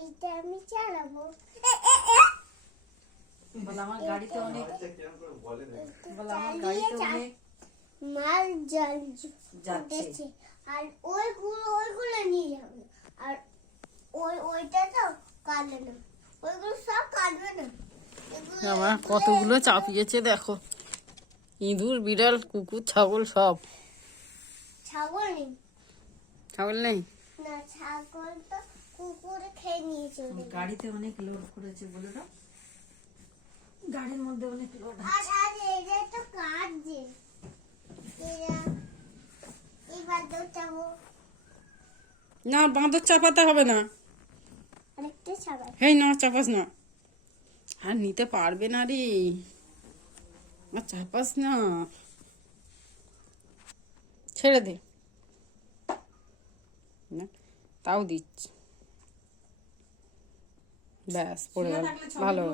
এইটা আমি চালাবো। বলে আমার গাড়িতে অনেক মাল যাচ্ছে। আর ওইগুলো নিয়ে যাবে। আর ওইটা তো কাটবে না, ওইগুলো সব কাটবে না। আমার কতগুলো চাপিয়েছে দেখো, ইঁদুর, বিড়াল, কুকুর, ছাগল সব। ছাগল নেই, ছাগল নেই না ছাগল তো কুকুরে খেয়ে নিয়েছে। গাড়িতে অনেক লোড করেছে বলে না, গাড়ির মধ্যে অনেক লোড। আর এটা তো কাটছে, এবার দৌড়াবো না, বাঁদর চাপাতে হবে না। আরেকটা ছাগল। হেই না, চাপাস না, আর নিতে পারবে না রে, আর চাপাস না, ছেড়ে দে না, তাও দিচ্ছি, ব্যাস পড়ে গেল, ভালো।